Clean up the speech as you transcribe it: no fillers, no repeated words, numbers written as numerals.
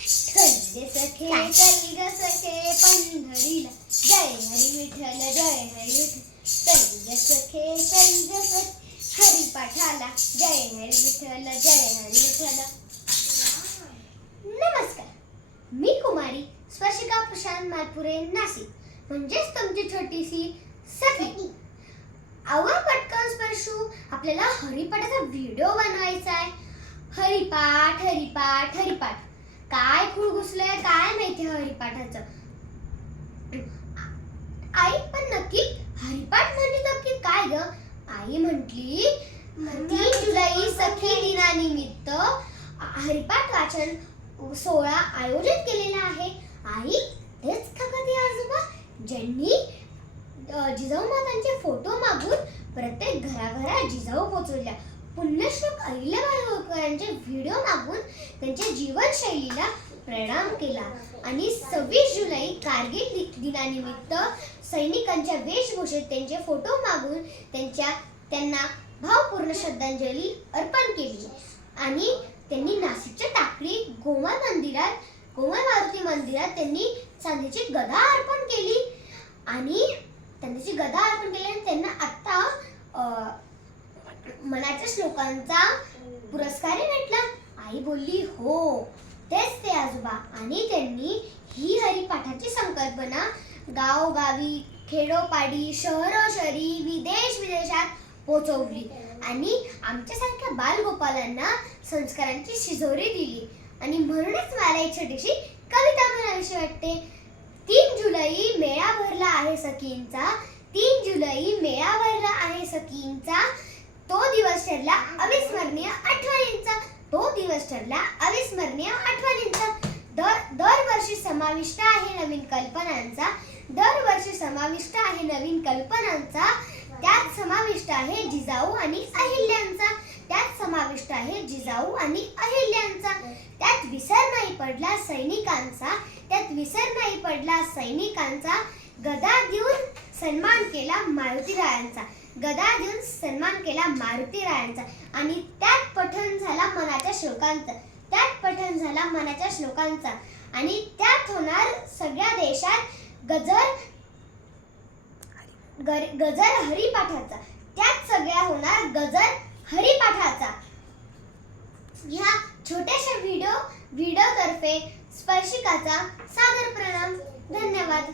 चल सखे चल ग सखे पंढरीला जय हरी विठ्ठल जय हरी विठ्ठल चल ग सखे हरी पाठाला जय हरी विठ्ठल जय हरी विठ्ठल. नमस्कार, मी कुमारी स्पर्शिका प्रशांत मालपुरे नाशिक म्हणजेच तुमची छोटीशी सखी. आवा पटकन स्पर्शू आपल्याला हरिपाठाचा व्हिडिओ बनवायचा आहे. हरिपाठ हरिपाठ हरिपाठ काय खूळ घुसलंय काय माहिती हरिपाठाचं. आई पण नक्की हरिपाठ म्हणजे नक्की काय ग. आई म्हटली 3 जुलै सखी दिनानिमित्त हरिपाठ वाचन सोहळा आयोजित केलेला आहे. आई तेच थकते आजोबा ज्यांनी जिजाऊ मातांचे फोटो मागून प्रत्येक घराघरात जिजाऊ पोचवल्या. पुण्यश्लोक अहिल्याबाई होळकरांचे व्हिडिओ मागून त्यांच्या जीवनशैलीला प्रणाम केला. आणि 26 जुलै कारगिल दिनानिमित्त सैनिकांच्या वेशभूषेत त्यांचे फोटो मागून त्यांना भावपूर्ण श्रद्धांजली अर्पण केली. आणि त्यांनी नाशिकच्या टाकळी गोमाल मारुती मंदिरात त्यांनी चांदीची गदा अर्पण केली. आणि त्यांना आता मनाच्या श्लोकांचा पुरस्कार भेटला. आई बोलली हो तेच ते आजोबा. आणि त्यांनी ही हरिपाठाची संकल्पना गावोगावी खेडोपाडी शहरोशहरी विदेशात पोहोचवली आणि आमच्यासारख्या बालगोपालांना संस्कारांची शिजोरी दिली. आणि म्हणूनच मला एक छोटीशी कविता म्हणावीशी वाटते. 3 जुलै मेळा भरला आहे सखींचा 3 जुलै मेळा भरला आहे सखींचा तो दिवस ठरला अविस्मरणीय आठवणींचा तो दिवस ठरला अविस्मरणीय आठवणींचा. दरवर्षी समाविष्ट आहे नवीन कल्पनांचा दरवर्षी समाविष्ट आहे नवीन कल्पनांचा. त्यात समाविष्ट आहे जिजाऊ आणि अहिल्यांचा त्यात समाविष्ट आहे जिजाऊ आणि अहिल्यांचा. त्यात विसर नाही पडला सैनिकांचा त्यात विसर नाही पडला सैनिकांचा. गदा देऊन सन्मान केला मारुतीरायांचा गदा देऊन सन्मान केला मारुतीरायांचा. आणि त्यात पठण झाला मनाच्या श्लोकांचा आणि त्यात होणार सगळ्या देशात गजर हरिपाठाचा त्यात सगळ्या होणार गजर हरिपाठाचा. ह्या छोट्याशा व्हिडिओ तर्फे स्पर्शिकाचा सादर प्रणाम. धन्यवाद.